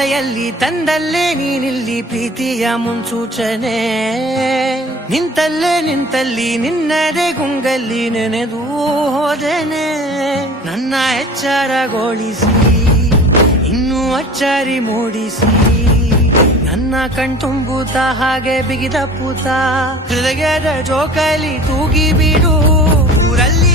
ಮಳೆಯಲ್ಲಿ ತಂದಲ್ಲೇ ನೀನಿಲ್ಲಿ ಪ್ರೀತಿಯ ಮುನ್ಸೂಚನೆ ನಿಂತಲ್ಲಿ ನಿನ್ನದೇ ಗುಂಗಲ್ಲಿ ನೆನೆದು ಹೋದೆನೆ ನನ್ನ ಎಚ್ಚರಗೊಳಿಸಿ ಇನ್ನೂ ಅಚ್ಚರಿ ಮೂಡಿಸಿ ನನ್ನ ಕಣ್ತುಂಬುತ್ತ ಹಾಗೆ ಬಿಗಿದ ಪೂತ ಹೃದಯದ ಜೋಕಾಲಿ ತೂಗಿ ಬಿಡು ಊರಲ್ಲಿ